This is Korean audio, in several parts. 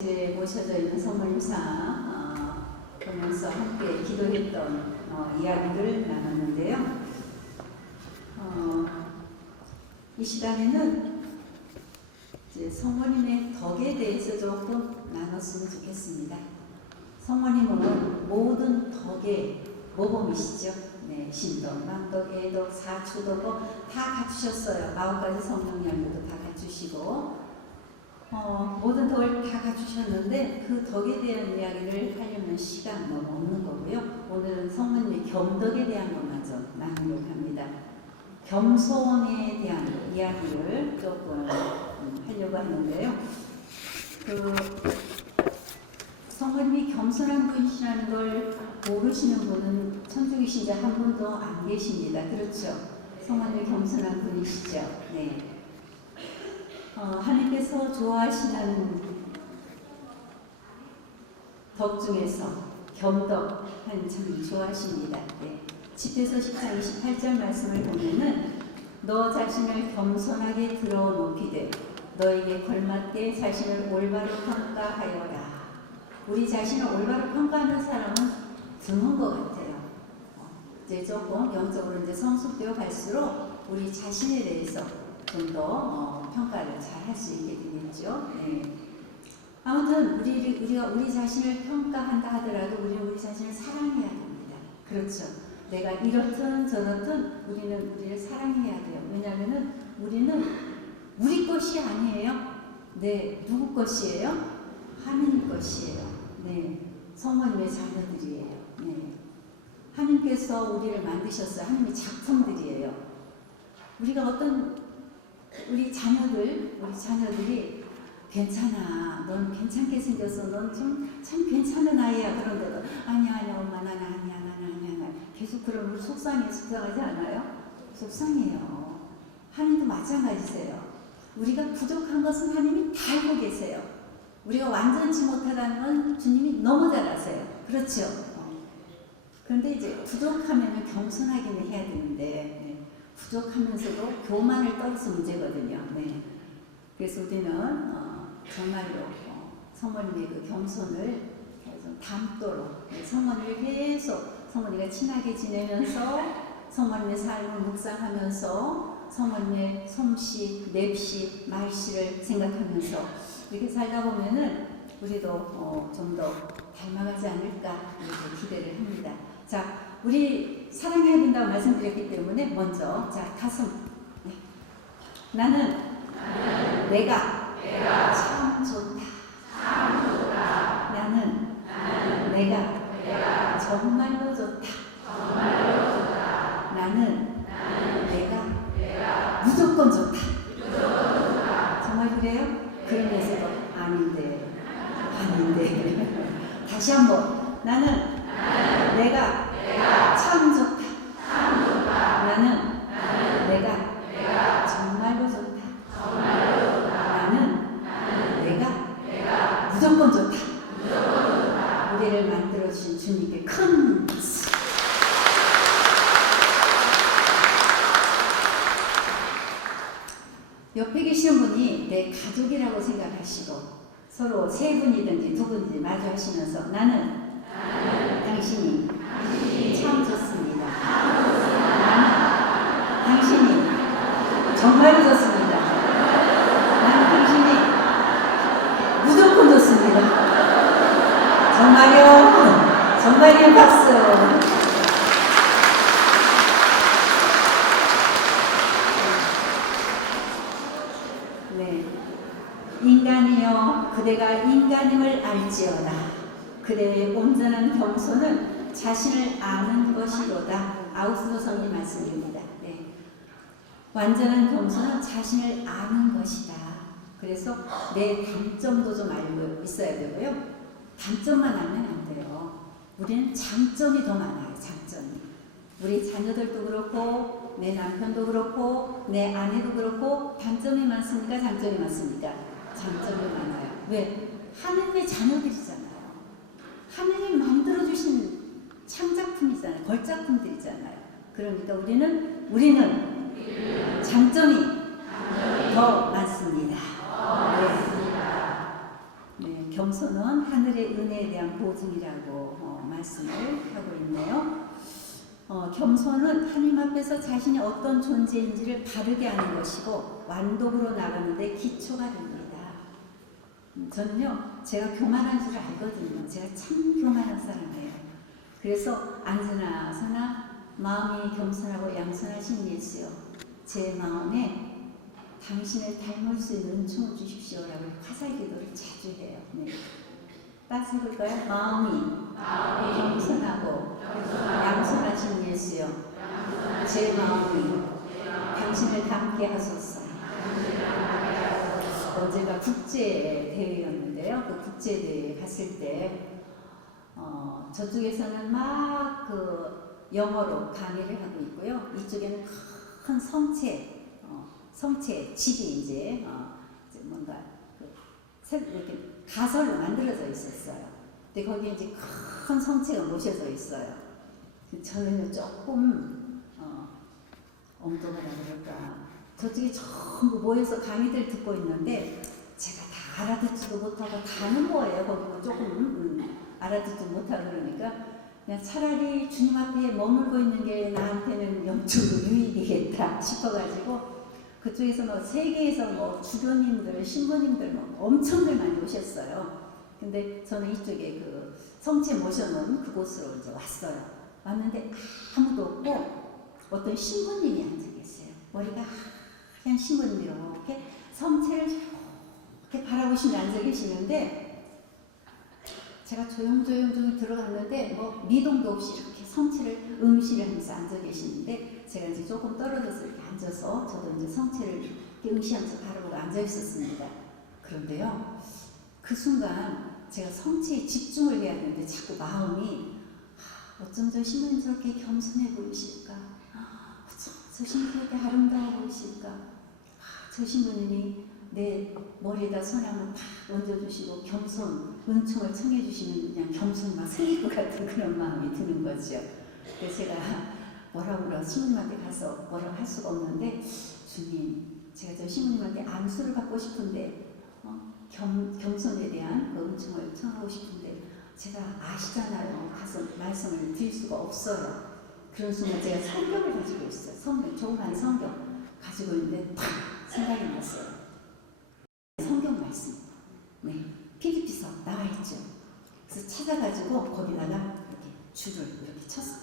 이제 모셔져 있는 성모님상 보면서 함께 기도했던 이야기를 나눴는데요. 이 시간에는 이제 성모님의 덕에 대해서 조금 나눴으면 좋겠습니다. 성모님은 모든 덕의 모범이시죠. 네, 신덕, 만덕, 애덕, 사추덕 다 갖추셨어요. 9가지 성령 연료도 다 갖추시고 모든 덕을 다 갖추셨는데 그 덕에 대한 이야기를 하려면 시간 너무 없는 거고요. 오늘은 성모님의 겸덕에 대한 것만 좀 나누려고 합니다. 겸손에 대한 이야기를 조금 하려고 하는데요. 성모님이 겸손한 분이시라는 걸 모르시는 분은 천주교 신자 한 분도 안 계십니다. 그렇죠? 성모님이 겸손한 분이시죠. 네. 하나님께서 좋아하시는 덕 중에서 겸덕 하나님 참 좋아하십니다. 네. 집에서 10장 28절 말씀을 보면은 너 자신을 겸손하게 들어 높이되 너에게 걸맞게 자신을 올바로 평가하여라. 우리 자신을 올바로 평가하는 사람은 드문 것 같아요. 이제 조금 영적으로 이제 성숙되어 갈수록 우리 자신에 대해서 좀 더 평가를 잘 할 수 있게 되겠죠. 네. 아무튼 우리가 우리 자신을 평가한다 하더라도 우리 자신을 사랑해야 됩니다. 그렇죠. 내가 이렇든 저렇든 우리는 우리를 사랑해야 돼요. 왜냐하면은 우리는 우리 것이 아니에요. 네, 누구 것이에요? 하느님 것이에요. 네, 성모님의 자녀들이에요. 네, 하나님께서 우리를 만드셨어요. 하나님의 작품들이에요. 우리가 우리 자녀들이 괜찮아, 넌 괜찮게 생겼어, 넌 참 괜찮은 아이야. 그런데도 아니야 엄마 나는 아니야 계속 그러면 우리 속상하지 않아요? 속상해요. 하나님도 마찬가지세요. 우리가 부족한 것은 하나님이 다 알고 계세요. 우리가 완전치 못하다는 건 주님이 너무 잘 아세요. 그렇죠? 그런데 이제 부족하면 겸손하기는 해야 되는데 부족하면서도 교만을 떨어서 문제거든요. 네. 그래서 우리는 정말로 성모님의 그 겸손을 좀 담도록 성모님을 계속 성모님과 친하게 지내면서 성모님의 삶을 묵상하면서 성모님의 솜씨, 맵씨, 말씨를 생각하면서 이렇게 살다 보면은 우리도 좀 더 닮아가지 않을까 이렇게 기대를 합니다. 자, 우리 사랑해야 된다고 말씀드렸기 때문에 먼저 가슴. 네. 나는 내가 참 좋다. 나는 내가 정말로 좋다. 나는 내가 무조건 좋다. 정말 그래요? 그러면서도 아닌데 다시 한번 나는 내가 참 좋다. 나는 내가 정말로 좋다. 나는 내가 무조건 좋다. 우리를 만들어주신 주님께 큰 박수. 옆에 계시는 분이 내 가족이라고 생각하시고 서로 세 분이든지 두 분이든지 마주하시면서 나는 당신이 참 좋습니다. 나는 당신이 정말로 좋습니다. 나는 당신이 무조건 좋습니다. 정말요 박수. 네, 인간이여 그대가 인간임을 알지어다. 그대의 온전한 겸손은 자신을 아는 것이로다. 아우구스도 성님 말씀입니다. 네. 완전한 겸손은 자신을 아는 것이다. 그래서 내 단점도 좀 알고 있어야 되고요. 단점만 알면 안 돼요. 우리는 장점이 더 많아요. 장점이. 우리 자녀들도 그렇고 내 남편도 그렇고 내 아내도 그렇고 단점이 많습니까? 장점이 많습니까? 장점이 많아요. 왜? 하느님의 자녀들이잖아요. 하느님 만들어주신 창작품이잖아요. 걸작품들이잖아요. 그러니까 우리는 장점이 더 많습니다. 네. 겸손은 하늘의 은혜에 대한 보증이라고 말씀을 하고 있네요. 겸손은 하나님 앞에서 자신이 어떤 존재인지를 바르게 아는 것이고 완독으로 나가는데 기초가 됩니다. 저는요, 제가 교만한 줄 알거든요. 제가 참 교만한 사람이에요. 그래서 앉으나서나 마음이 겸손하고 양손하신 예수여, 제 마음에 당신을 닮을 수 있는 은총을 주십시오라고 화살 기도를 자주 해요. 네. 따라서 해볼까요? 마음이 겸손하고 양손하신 예수여, 제 마음이 당신을 닮게 하소서. 어제가 국제대회였는데요. 그 국제대회에 갔을 때 저쪽에서는 막 그 영어로 강의를 하고 있고요. 이쪽에는 큰 성체 집이 이제 뭔가 이렇게 가설로 만들어져 있었어요. 근데 거기에 이제 큰 성체가 모셔져 있어요. 저는 조금 엉뚱하다 그럴까. 저쪽에 전부 모여서 강의들 듣고 있는데 제가 다 알아듣지도 못하고 다는 뭐예요. 거기는 조금 알아듣지 못하고 그러니까 그냥 차라리 주님 앞에 머물고 있는 게 나한테는 영적으로 유익이겠다 싶어가지고 그쪽에서 뭐 세계에서 뭐 주교님들, 신부님들 뭐 엄청들 많이 오셨어요. 근데 저는 이쪽에 그 성체 모셔놓은 그곳으로 이제 왔어요. 왔는데 아무도 없고 어떤 신부님이 앉아 계세요. 머리가 하얀 신부님이 이렇게 성체를 이렇게 바라보시며 앉아 계시는데 제가 조용조용히 들어갔는데 뭐 미동도 없이 이렇게 성체를 응시를 하면서 앉아 계시는데 제가 이제 조금 떨어져서 이렇게 앉아서 저도 이제 성체를 이렇게 응시하면서 바라보고 앉아 있었습니다. 그런데요, 그 순간 제가 성체에 집중을 해야 되는데 자꾸 마음이 어쩜 저 신부님 저렇게 겸손해 보이실까? 어쩜 저 신부님 저렇게 아름다워 보이실까? 저 신부님이 내 머리에다 손 한번 팍 얹어주시고 겸손, 은총을 청해주시면 그냥 겸손이 막 생길 것 같은 그런 마음이 드는 거죠. 그래서 제가 뭐라고 신부님한테 가서 뭐라고 할 수가 없는데 주님, 제가 저 신부님한테 안수를 받고 싶은데 겸손에 대한 그 은총을 청하고 싶은데 제가 아시잖아요. 가서 말씀을 드릴 수가 없어요. 그런 순간 제가 성경을 가지고 있어요. 성경, 조그만 성경 가지고 있는데 팍 생각이 났어요. 성경 말씀, 네, 필리피서 나와 있죠. 그래서 찾아가지고 거기다가 이렇게 줄을 이렇게 쳤어요.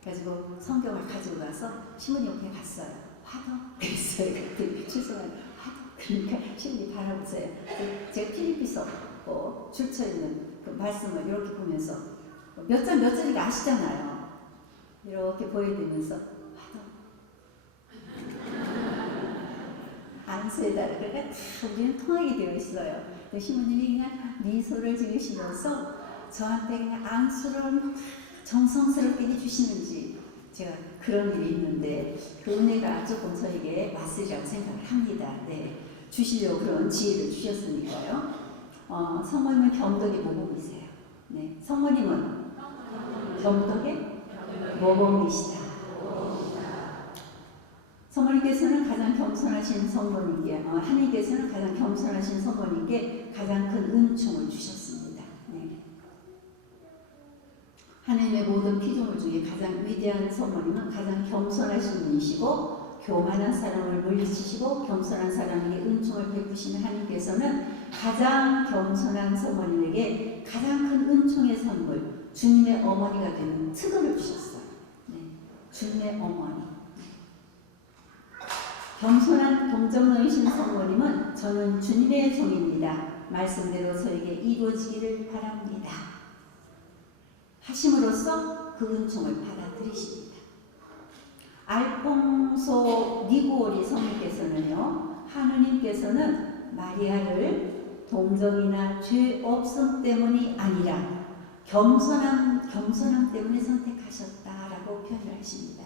그래가지고 성경을 가지고 가서 신부님 옆에 갔어요. 화도 그랬어요. 그때 죄송해요. 화도 그러니까 신부님 바라보세요. 제가 필리피서 줄 쳐 있는 그 말씀을 이렇게 보면서 몇 절인가 아시잖아요. 이렇게 보여드리면서 화도 안수에다가 그러니까 다 우리는 통하게 되어 있어요. 신부님이 그냥 미소를 지으시면서 저한테 그냥 안수를 정성스럽게 해주시는지 제가 그런 일이 있는데 그 은혜가 조금 저에게 왔으리라고 생각을 합니다. 네, 주시려고 그런 지혜를 주셨으니까요. 성모님은 겸덕의 모범이세요. 네, 성모님은 겸덕의 모범이시다. 성모님께서는 가장 겸손하신 성모님께, 하나님께서는 가장 겸손하신 성모님께 가장 큰 은총을 주셨습니다. 네. 하나님의 모든 피조물 중에 가장 위대한 성모님은 가장 겸손하신 분이시고 교만한 사람을 물리치시고 겸손한 사람에게 은총을 베푸시는 하나님께서는 가장 겸손한 성모님에게 가장 큰 은총의 선물, 주님의 어머니가 되는 특권을 주셨어요. 네. 주님의 어머니. 겸손한 동정너이신 성모님은 저는 주님의 종입니다. 말씀대로 저에게 이루어지기를 바랍니다. 하심으로써 그 은총을 받아들이십니다. 알퐁소 니구오리 성님께서는요, 하느님께서는 마리아를 동정이나 죄 없음 때문이 아니라 겸손함 때문에 선택하셨다라고 표현을 하십니다.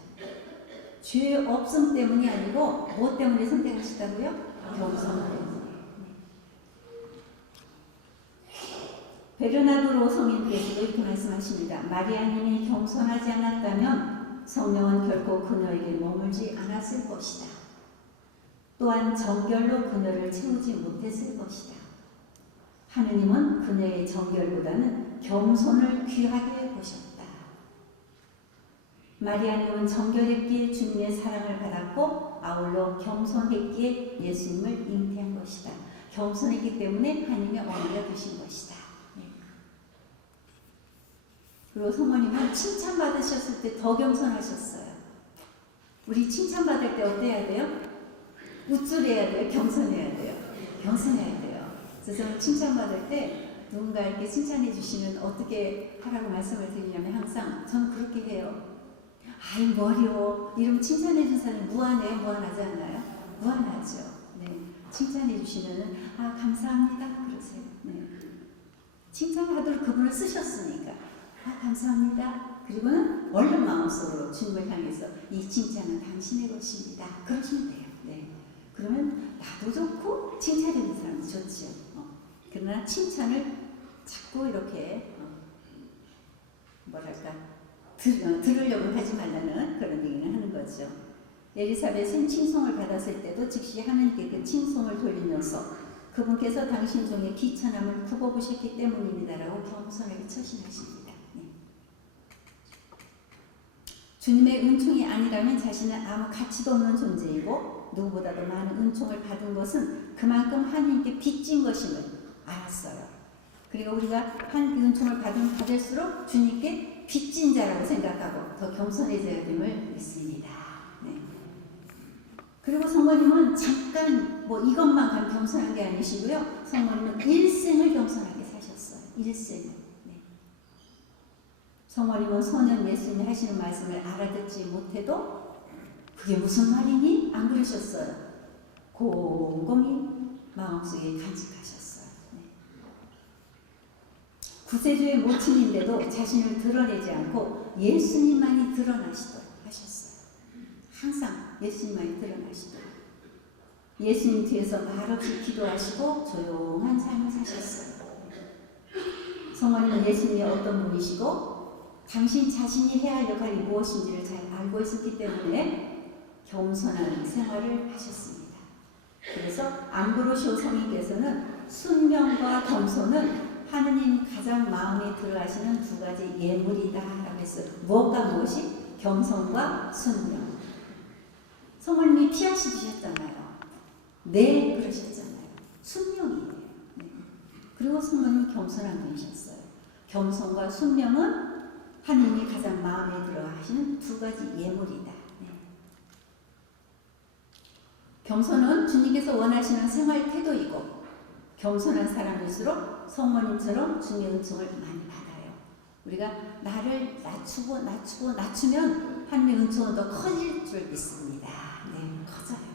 죄 없음 때문이 아니고 뭐 때문에 선택하셨다고요? 겸손 때문에. 베르나두로 성인께서도 이렇게 말씀하십니다. 마리아님이 겸손하지 않았다면 성령은 결코 그녀에게 머물지 않았을 것이다. 또한 정결로 그녀를 채우지 못했을 것이다. 하느님은 그녀의 정결보다는 겸손을 귀하게 보셨다. 마리아님은 정결했기에 주님의 사랑을 받았고 아울러 겸손했기에 예수님을 잉태한 것이다. 겸손했기 때문에 하나님의 어머니가 되신 것이다. 그리고 성모님은 칭찬받으셨을 때 더 겸손하셨어요. 우리 칭찬받을 때 어때야 돼요? 우쭐해야 돼요? 겸손해야 돼요? 겸손해야 돼요. 그래서 저는 칭찬받을 때 누군가 이렇게 칭찬해 주시면 어떻게 하라고 말씀을 드리냐면 항상 저는 그렇게 해요. 아이 머리요. 이러면 칭찬해 준 사람이 무한해요? 무한하지 않나요? 무한하죠. 네. 칭찬해 주시면은 아 감사합니다 그러세요. 네. 칭찬하도록 그분을 쓰셨으니까 아 감사합니다. 그리고는 얼른 마음속으로 주님을 향해서 이 칭찬은 당신의 것입니다. 그러시면 돼요. 네. 그러면 나도 좋고 칭찬해 주는 사람도 좋지요. 그러나 칭찬을 자꾸 이렇게 뭐랄까 들으려고 하지 말라는 그런 얘기를 하는 거죠. 엘리사벳은 칭송을 받았을 때도 즉시 하나님께 그 칭송을 돌리면서 그분께서 당신 종의 귀천함을 굽어보셨기 때문입니다라고 겸손하게 처신하십니다. 네. 주님의 은총이 아니라면 자신은 아무 가치도 없는 존재이고 누구보다도 많은 은총을 받은 것은 그만큼 하나님께 빚진 것임을 알았어요. 그리고 우리가 하나님께 은총을 받을수록 주님께 빚진 자라고 생각하고 더 겸손해져야 됨을 믿습니다. 네. 그리고 성모님은 잠깐 뭐 이것만 겸손한 게 아니시고요. 성모님은 일생을 겸손하게 사셨어요. 일생. 네. 성모님은 소년 예수님이 하시는 말씀을 알아듣지 못해도 그게 무슨 말이니? 안 그러셨어요. 곰곰이 마음속에 간직하셨어요. 구세주의 모친인데도 자신을 드러내지 않고 예수님만이 드러나시도록 하셨어요. 항상 예수님만이 드러나시도록. 예수님 뒤에서 말없이 기도하시고 조용한 삶을 사셨어요. 성모님은 예수님이 어떤 분이시고 당신 자신이 해야 할 역할이 무엇인지를 잘 알고 있었기 때문에 겸손한 생활을 하셨습니다. 그래서 암브로시오 성인께서는 순명과 겸손은 하느님 가장 마음에 들어하시는 두 가지 예물이다 라고 했어요. 무엇과 무엇이? 겸손과 순명. 성모님이 피하시 주셨잖아요. 네 그러셨잖아요. 순명이에요. 네. 그리고 성모님은 겸손한 분이셨어요. 겸손과 순명은 하느님이 가장 마음에 들어하시는 두 가지 예물이다. 네. 겸손은 주님께서 원하시는 생활 태도이고 겸손한 사람일수록 성모님처럼 주님의 은총을 많이 받아요. 우리가 나를 낮추면 하나님의 은총은 더 커질 줄 믿습니다. 네, 커져요.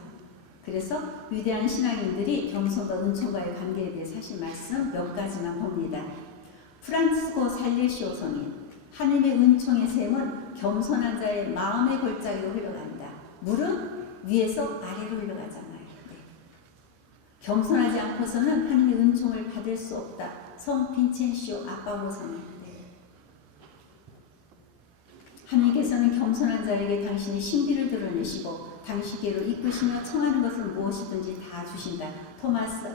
그래서 위대한 신앙인들이 겸손과 은총과의 관계에 대해서 하신 말씀 몇 가지만 봅니다. 프란치스코 살레시오 성인, 하나님의 은총의 샘은 겸손한 자의 마음의 골짜기로 흘러간다. 물은 위에서 아래로 흘러가잖아요. 겸손하지 않고서는 하나님의 은총을 받을 수 없다. 성 빈첸시오 아빠모 성인인데 하나님께서는 겸손한 자에게 당신의 신비를 드러내시고 당신께로 이끄시며 청하는 것은 무엇이든지 다 주신다. 토마스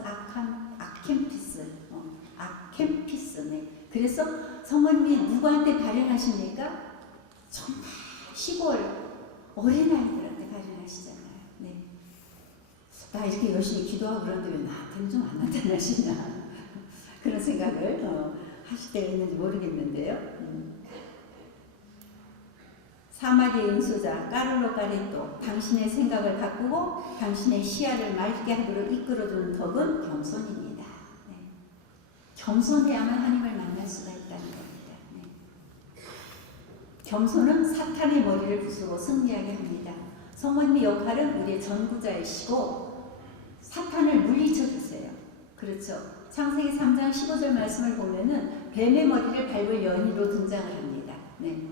아켐피스네. 그래서 성모님이 누구한테 발현하십니까? 정말 시골 어린아이들한테 발현하시잖아요. 네. 나 이렇게 열심히 기도하고 그러는데 왜 나한테는 좀 안 나타나시나 그런 생각을 하실 때가 있는지 모르겠는데요. 사마리아 인수자 까를로 까레토, 당신의 생각을 바꾸고 당신의 시야를 맑게 하도록 이끌어주는 덕은 겸손입니다. 네. 겸손해야만 하나님을 만날 수가 있다는 겁니다. 네. 겸손은 사탄의 머리를 부수고 승리하게 합니다. 성모님의 역할은 우리의 전구자이시고 사탄을 물리쳐 주세요. 그렇죠. 창세기 3장 15절 말씀을 보면은 뱀의 머리를 밟을 여인으로 등장을 합니다. 네.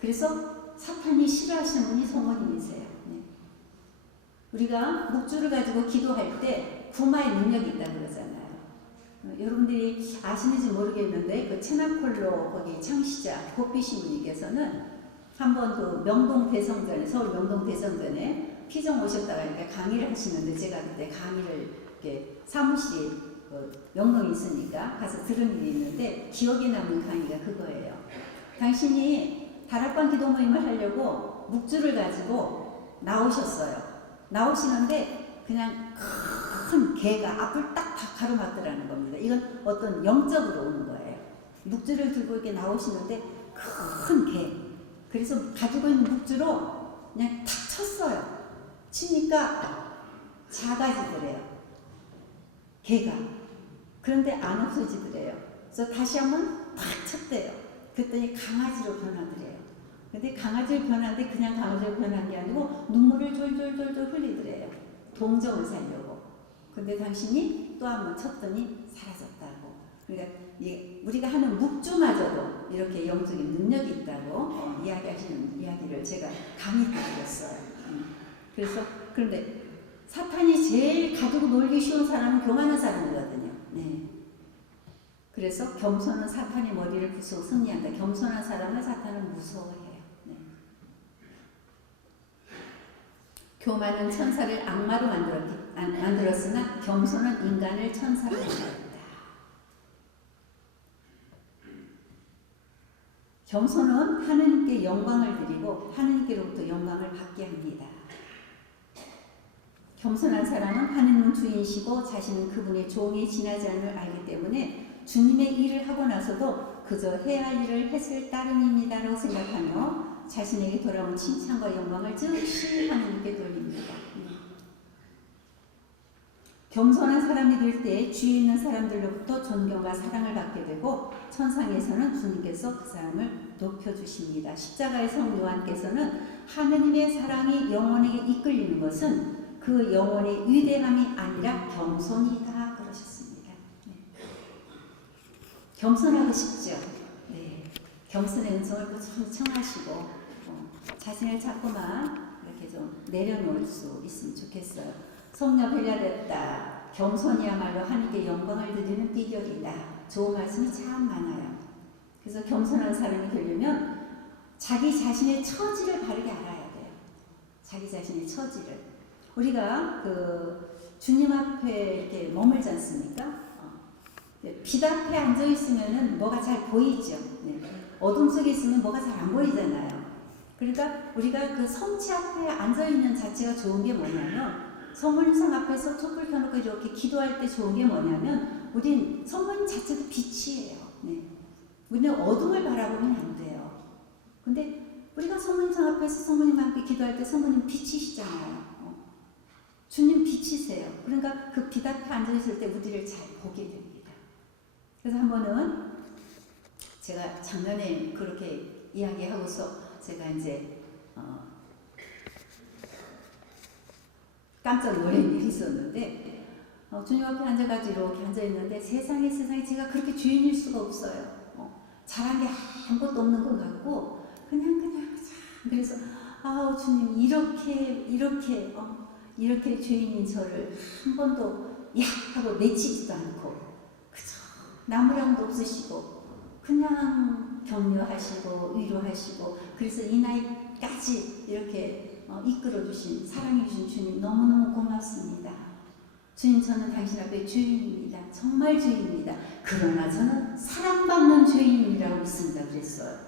그래서 사탄이 싫어하시는 분이 성모님이세요. 네. 우리가 목줄을 가지고 기도할 때 구마의 능력이 있다고 그러잖아요. 여러분들이 아시는지 모르겠는데 그 체나콜로 거기 창시자 고피신 분께서는 한번 그 명동 대성전에 서울 명동 대성전에 피정 오셨다가 이렇게 강의를 하시는데 제가 그때 강의를 이렇게 사무실에 영롱이 있으니까 가서 들은 일이 있는데 기억에 남는 강의가 그거예요. 당신이 다락방 기도 모임을 하려고 묵주를 가지고 나오셨어요. 나오시는데 그냥 큰 개가 앞을 딱 가로막더라는 겁니다. 이건 어떤 영적으로 오는 거예요. 묵주를 들고 이렇게 나오시는데 큰 개. 그래서 가지고 있는 묵주로 그냥 탁 쳤어요. 치니까 작아지더래요. 개가. 그런데 안 없어지더래요. 그래서 다시 한번 탁 쳤대요. 그랬더니 강아지로 변하더래요. 근데 강아지로 변하는데 그냥 강아지로 변한 게 아니고 눈물을 졸졸졸졸 흘리더래요. 동정을 살려고. 근데 당신이 또 한 번 쳤더니 사라졌다고. 그러니까 우리가 하는 묵주마저도 이렇게 영적인 능력이 있다고 이야기하시는 이야기를 제가 강의 때 드렸어요. 그래서 그런데 사탄이 제일 가지고 놀기 쉬운 사람은 교만한 사람이거든요. 네. 그래서 겸손은 사탄의 머리를 부수고 승리한다. 겸손한 사람을 사탄은 무서워해요. 네. 교만은 천사를 악마로 만들었으나 겸손은 인간을 천사로 만들었다. 겸손은 하느님께 영광을 드리고 하느님께로부터 영광을 받게 합니다. 겸손한 사람은 하느님은 주인이시고 자신은 그분의 종이 지나지 않을 알기 때문에 주님의 일을 하고 나서도 그저 해야 할 일을 했을 따름입니다라고 생각하며 자신에게 돌아온 칭찬과 영광을 즉시 하느님께 돌립니다. 겸손한 사람이 될 때 주위 있는 사람들로부터 존경과 사랑을 받게 되고 천상에서는 주님께서 그 사람을 높여주십니다. 십자가의 성 요한께서는 하느님의 사랑이 영혼에게 이끌리는 것은 그 영혼의 위대함이 아니라 겸손이다 그러셨습니다. 네. 겸손하고 싶죠. 네. 겸손의 은총을 좀 청하시고 자신을 자꾸만 이렇게 좀 내려놓을 수 있으면 좋겠어요. 성녀 벨라데타 겸손이야말로 하나님께 영광을 드리는 비결이다. 좋은 말씀이 참 많아요. 그래서 겸손한 사람이 되려면 자기 자신의 처지를 바르게 알아야 돼요. 자기 자신의 처지를. 우리가 주님 앞에 이렇게 머물지 않습니까? 빛 앞에 앉아 있으면은 뭐가 잘 보이죠. 네. 어둠 속에 있으면 뭐가 잘 안 보이잖아요. 그러니까 우리가 그 성체 앞에 앉아 있는 자체가 좋은 게 뭐냐면 성모님상 앞에서 촛불 켜놓고 이렇게 기도할 때 좋은 게 뭐냐면 우린 성모님 자체도 빛이에요. 네. 우리는 어둠을 바라보면 안 돼요. 근데 우리가 성모님상 앞에서 성모님과 함께 기도할 때 성모님 빛이시잖아요. 주님 빛이세요. 그러니까 그 빛 앞에 앉아있을 때 우리를 잘 보게 됩니다. 그래서 한 번은 제가 작년에 그렇게 이야기하고서 제가 이제 깜짝 놀란 일이 있었는데 주님 앞에 앉아가지고 이렇게 앉아있는데 세상에 제가 그렇게 주인일 수가 없어요. 잘한 게 아무것도 없는 것 같고 그냥 그래서 아우 주님 이렇게 죄인인 저를 한 번도 야 하고 내치지도 않고 그저 나무랑도 없으시고 그냥 격려하시고 위로하시고 그래서 이 나이까지 이렇게 이끌어주신 사랑해주신 주님 너무너무 고맙습니다. 주님 저는 당신 앞에 죄인입니다. 정말 죄인입니다. 그러나 저는 사랑받는 죄인이라고 믿습니다. 그랬어요.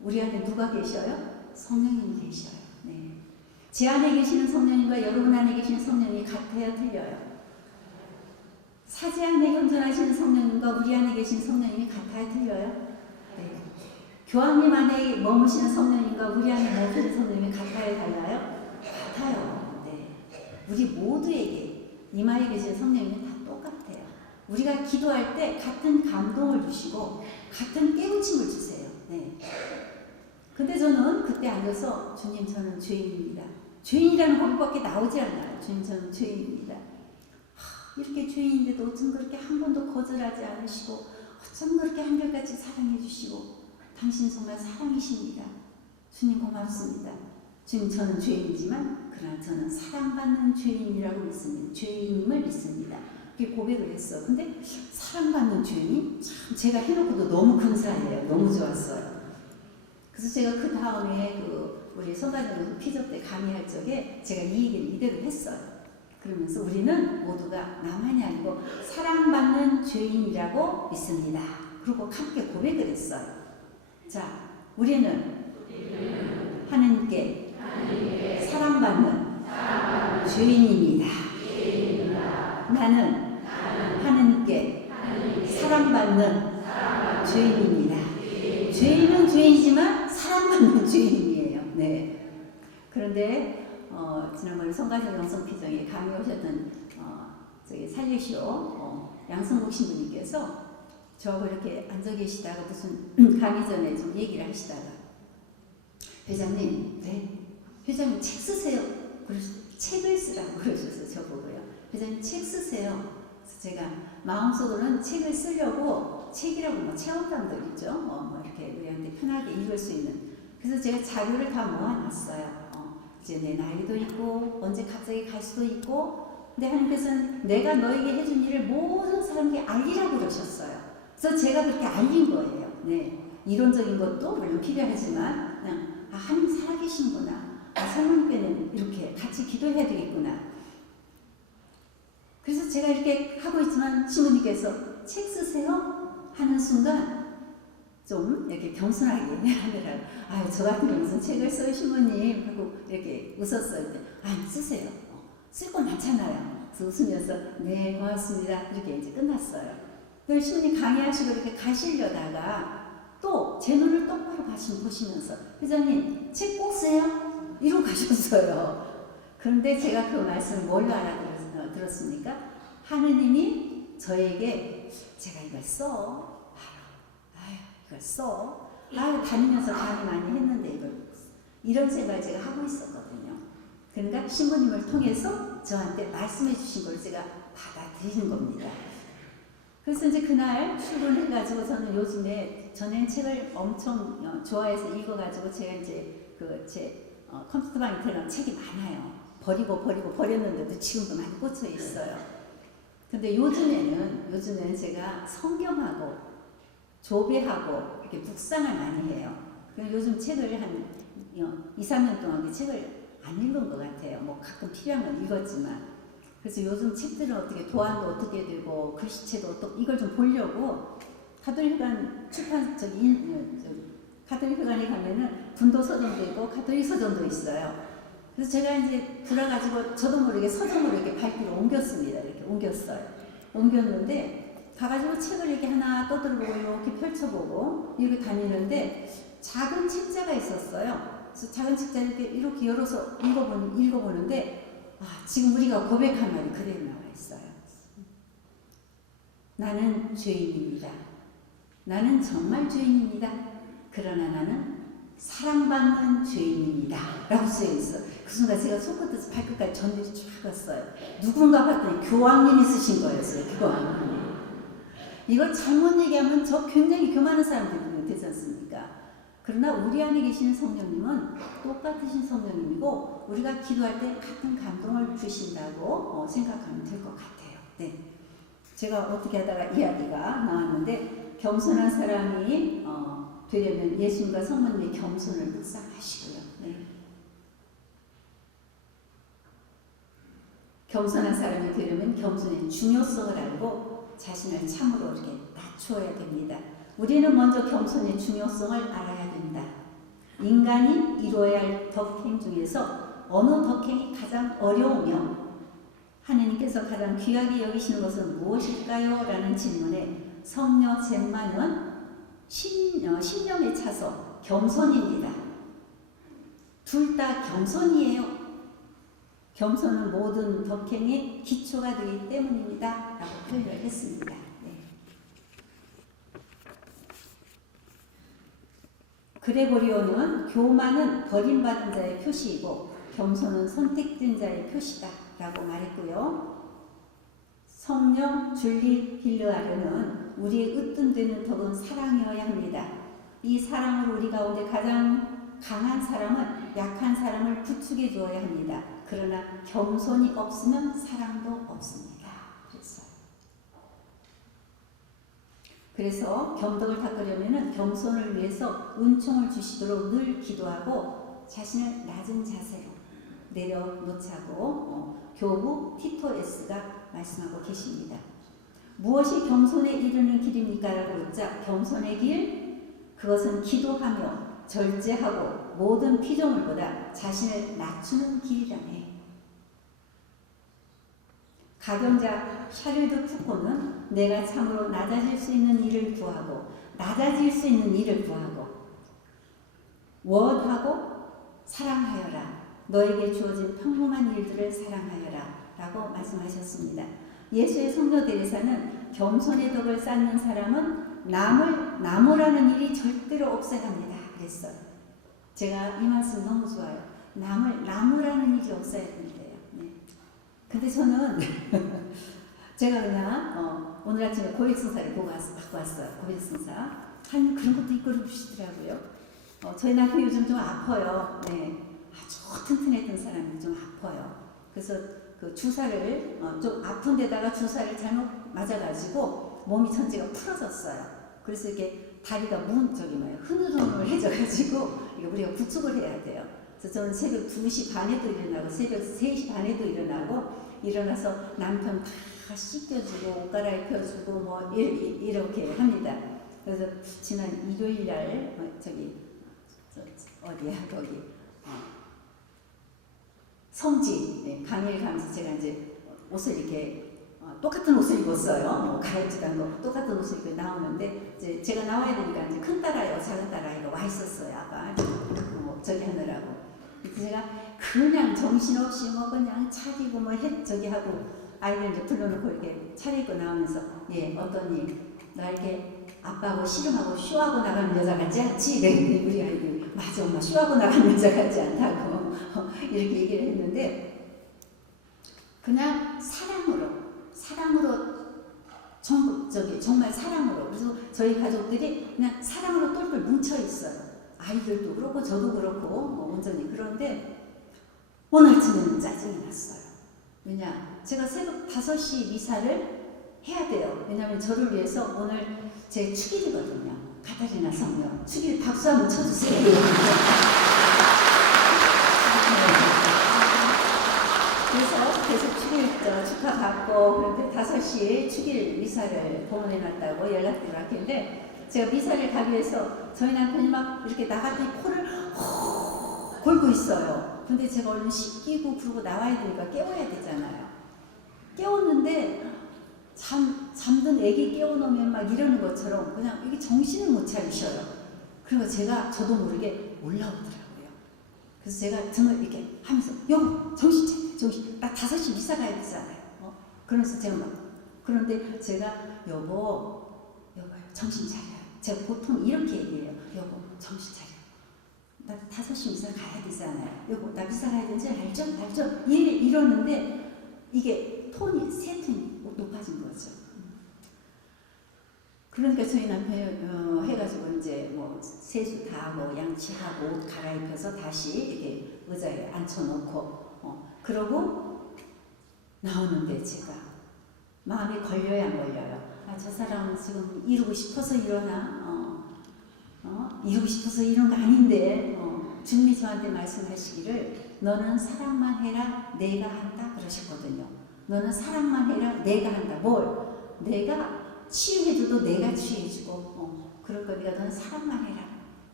우리 안에 누가 계셔요? 성령님이 계셔요. 네. 제 안에 계시는 성령님과 여러분 안에 계시는 성령이 같아야 틀려요. 사제 안에 현존하시는 성령님과 우리 안에 계신 성령님이 같아야 틀려요. 네. 교황님 안에 머무시는 성령님과 우리 안에 머무시는 성령님이 같아야 달라요? 같아요. 네. 우리 모두에게 이마에 계신 성령님은 다 똑같아요. 우리가 기도할 때 같은 감동을 주시고 같은 깨우침을 주세요. 네. 근데 저는 그때 앉아서 주님 저는 죄인입니다. 죄인이라는 고백밖에 나오지 않아요. 주님 저는 죄인입니다. 이렇게 죄인인데도 어쩜 그렇게 한 번도 거절하지 않으시고 어쩜 그렇게 한결같이 사랑해 주시고 당신 정말 사랑이십니다. 주님 고맙습니다. 주님 저는 죄인이지만 그러나 저는 사랑받는 죄인이라고 믿습니다. 죄인임을 믿습니다. 이렇게 고백을 했어. 근데 사랑받는 죄인? 참 제가 해놓고도 너무 근사해요. 너무 좋았어요. 그래서 제가 그 다음에 우리 성가대로 피조 때 강의할 적에 제가 이 얘기를 이대로 했어요. 그러면서 우리는 모두가 나만이 아니고 사랑받는 죄인이라고 믿습니다. 그리고 함께 고백을 했어요. 자, 우리는 하나님께 사랑받는 죄인입니다. 나는 하나님께 사랑받는 죄인입니다. 죄인은 죄인이지만 사랑받는 죄인이에요. 네. 그런데 지난번에 성가신 영성피정에 강의 오셨던 저기 살리시오 양성국 신부님께서 저하고 이렇게 앉아 계시다가 무슨 강의 전에 좀 얘기를 하시다가 회장님, 네, 회장님 책 쓰세요. 책을 쓰라고 그러셔서 저보고요. 회장님 책 쓰세요. 그래서 제가 마음속으로는 책을 쓰려고 책이라고 뭐 체험담들 있죠. 뭐 이렇게 우리한테 편하게 읽을 수 있는. 그래서 제가 자료를 다 모아놨어요. 이제 내 나이도 있고 언제 갑자기 갈 수도 있고. 근데 하나님께서는 내가 너에게 해준 일을 모든 사람에게 알리라고 그러셨어요. 그래서 제가 그렇게 알린 거예요. 네, 이론적인 것도 물론 필요하지만 그냥 하나님 살아계시는구나. 성령께는 이렇게 같이 기도해야 되겠구나. 그래서 제가 이렇게 하고 있지만 신부님께서 책 쓰세요 하는 순간 좀 이렇게 겸손하게 하더라고요. 아유, 저 같은 경우 무슨 책을 써요 신부님 하고 이렇게 웃었어요. 쓰세요. 쓸 거 많잖아요. 그래서 웃으면서 네 고맙습니다 이렇게 이제 끝났어요. 그 신부님 강의하시고 이렇게 가시려다가 또 제 눈을 똑바로 보시면서 회장님 책 꼭 써요? 이러고 가셨어요. 그런데 제가 그 말씀을 뭘로 알아들었습니까? 하느님이 저에게 제가 이걸 써. 이걸 써. 다니면서 강의 많이 했는데 이런 생각을 제가 하고 있었거든요. 그러니까 신부님을 통해서 저한테 말씀해 주신 걸 제가 받아들이는 겁니다. 그래서 이제 그날 출근해가지고 저는 요즘에 전엔 책을 엄청 좋아해서 읽어가지고 제가 이제 제 컴퓨터방에 들어간 책이 많아요. 버렸는데도 지금도 많이 꽂혀 있어요. 근데 요즘에는 제가 성경하고 조배하고 이렇게 묵상을 많이 해요. 요즘 책을 한 2, 3년 동안 책을 안 읽은 것 같아요. 뭐 가끔 필요한 건 읽었지만. 그래서 요즘 책들은 어떻게 도안도 어떻게 되고 글씨체도 어떻게 이걸 좀 보려고 가톨릭관 출판 가톨릭관에 가면은 분도 서점도 있고 가톨릭 서점도 있어요. 그래서 제가 이제 들어가지고 저도 모르게 서점으로 이렇게 발길을 옮겼습니다. 이렇게 옮겼는데 가가지고 책을 이렇게 하나 떠들어보고 이렇게 펼쳐보고 이렇게 다니는데 작은 책자가 있었어요. 그래서 작은 책자를 이렇게 열어서 읽어보는데 지금 우리가 고백한 말이 그대로 나와 있어요. 나는 죄인입니다. 나는 정말 죄인입니다. 그러나 나는 사랑받는 죄인입니다. 라고 쓰여 있어. 그 순간 제가 손끝에서 발끝까지 전율이 쫙 갔어요. 누군가 봤더니 교황님이 쓰신 거였어요. 교황님. 이걸 잘못 얘기하면 저 굉장히 교만한 사람들이 되지 않습니까? 그러나 우리 안에 계시는 성령님은 똑같으신 성령님이고 우리가 기도할 때 같은 감동을 주신다고 생각하면 될 것 같아요. 네. 제가 어떻게 하다가 이야기가 나왔는데 겸손한 사람이 되려면 예수님과 성모님의 겸손을 묵상하시고요. 네. 겸손한 사람이 되려면 겸손의 중요성을 알고 자신을 참으로 이렇게 낮추어야 됩니다. 우리는 먼저 겸손의 중요성을 알아야 된다. 인간이 이루어야 할 덕행 중에서 어느 덕행이 가장 어려우며 하느님께서 가장 귀하게 여기시는 것은 무엇일까요? 라는 질문에 성녀 젬마는 신령에 차서 겸손입니다. 둘 다 겸손이에요. 겸손은 모든 덕행의 기초가 되기 때문입니다. 라고 표현을 했습니다. 그레고리오는 교만은 버림받은 자의 표시이고 겸손은 선택된 자의 표시다 라고 말했고요. 성령 줄리 빌르아르는 우리의 으뜸되는 덕은 사랑이어야 합니다. 이 사랑으로 우리 가운데 가장 강한 사람은 약한 사람을 부추겨 주어야 합니다. 그러나 겸손이 없으면 사랑도 없습니다. 그래서 겸덕을 닦으려면 겸손을 위해서 은총을 주시도록 늘 기도하고 자신을 낮은 자세로 내려놓자고 교부 티토S가 말씀하고 계십니다. 무엇이 겸손에 이르는 길입니까? 라고 묻자 겸손의 길, 그것은 기도하며 절제하고 모든 피조물보다 자신을 낮추는 길이라네. 가경자 샤를드 푸코는 내가 참으로 낮아질 수 있는 일을 구하고 낮아질 수 있는 일을 구하고 원하고 사랑하여라. 너에게 주어진 평범한 일들을 사랑하여라 라고 말씀하셨습니다. 예수의 성도 대리사는 겸손의 덕을 쌓는 사람은 남을 나무라는 일이 절대로 없어야 합니다 그랬어요. 제가 이 말씀 너무 좋아요. 남을 나무라는 일이 없어야 된대요. 네. 근데 저는 제가 그냥 오늘 아침에 고백성사를 받고 왔어요. 고백성사. 한 그런 것도 이끌어 주시더라고요. 저희 남편이 요즘 좀 아파요. 네. 아주 튼튼했던 사람이 좀 아파요. 그래서 그 주사를 좀 아픈 데다가 주사를 잘못 맞아가지고 몸이 전체가 풀어졌어요. 그래서 이렇게 다리가 흐느름해져가지고 이거 우리가 구축을 해야 돼요. 그래서 저는 새벽 2시 반에도 일어나고 새벽 3시 반에도 일어나서 남편 다 씻겨주고 옷 갈아입혀주고 뭐 이렇게 합니다. 그래서 지난 일요일 날 어디야 거기 성지 강의를 가면서 제가 이제 옷을 이렇게 똑같은 옷을 입었어요. 갈아입지도 않고 똑같은 옷을 입고 나오는데 이제 제가 나와야 되니까 이제 큰 딸아이와 작은 딸아이가 와 있었어요. 아빠 저기 하느라고. 그래서 제가 그냥 정신없이 뭐 그냥 차리고 뭐 저기 하고 아이들 이제 불러놓고 이렇게 차리고 나오면서 어떤 일 나 이렇게 아빠하고 씨름하고 쇼하고 나가는 여자 같지 않지? 네, 우리 아이들 맞아 엄마 쇼하고 나가는 여자 같지 않다고 이렇게 얘기를 했는데 그냥 사랑으로 정말 사랑으로. 그래서 저희 가족들이 그냥 사랑으로 똘똘 뭉쳐 있어요. 아이들도 그렇고 저도 그렇고 온전히. 그런데 오늘 아침에는 짜증이 났어요. 왜냐? 제가 새벽 5시 미사를 해야 돼요. 왜냐하면 저를 위해서 오늘 제 축일이거든요. 카타리나 성령. 축일 박수 한번 쳐주세요. 그래서 축일 축하받고 그런데 5시에 축일 미사를 봉헌해놨다고 연락이 왔길래 제가 미사를 가기 위해서 저희 남편이 막 이렇게 나갔더니 코를 골고 있어요. 근데 제가 얼른 씻기고 그러고 나와야 되니까 깨워야 되잖아요. 깨웠는데 잠든 애기 깨워놓으면 막 이러는 것처럼 그냥 이게 정신을 못 차리셔요. 그리고 저도 모르게 올라오더라고요. 그래서 제가 등을 이렇게 하면서 여보 정신 차려 정신. 나 5시 미사 가야 되잖아요. 그러면서 제가 그런데 제가 여보 정신 차려요. 제가 보통 이렇게 얘기해요. 여보 정신 차려. 나 5시 미사 가야 되잖아요. 여보 나 미사 가야 되는지 알죠? 이러는데 이게 세 톤이 높아진 거죠. 그러니까 저희 남편이 해가지고 이제 뭐 세수 다 하고 양치하고 옷 갈아입혀서 다시 이렇게 의자에 앉혀놓고 그러고 나오는데 제가 마음이 걸려요 안 걸려요? 저 사람은 지금 이루고 싶어서 일어나? 이루고 싶어서 이런 거 아닌데 주님이 저한테 말씀하시기를 너는 사랑만 해라 내가 한다 그러셨거든요. 너는 사랑만 해라 내가 한다. 뭘? 내가 치유해줘도 내가 치유해주고 그럴 거니까 너는 사랑만 해라.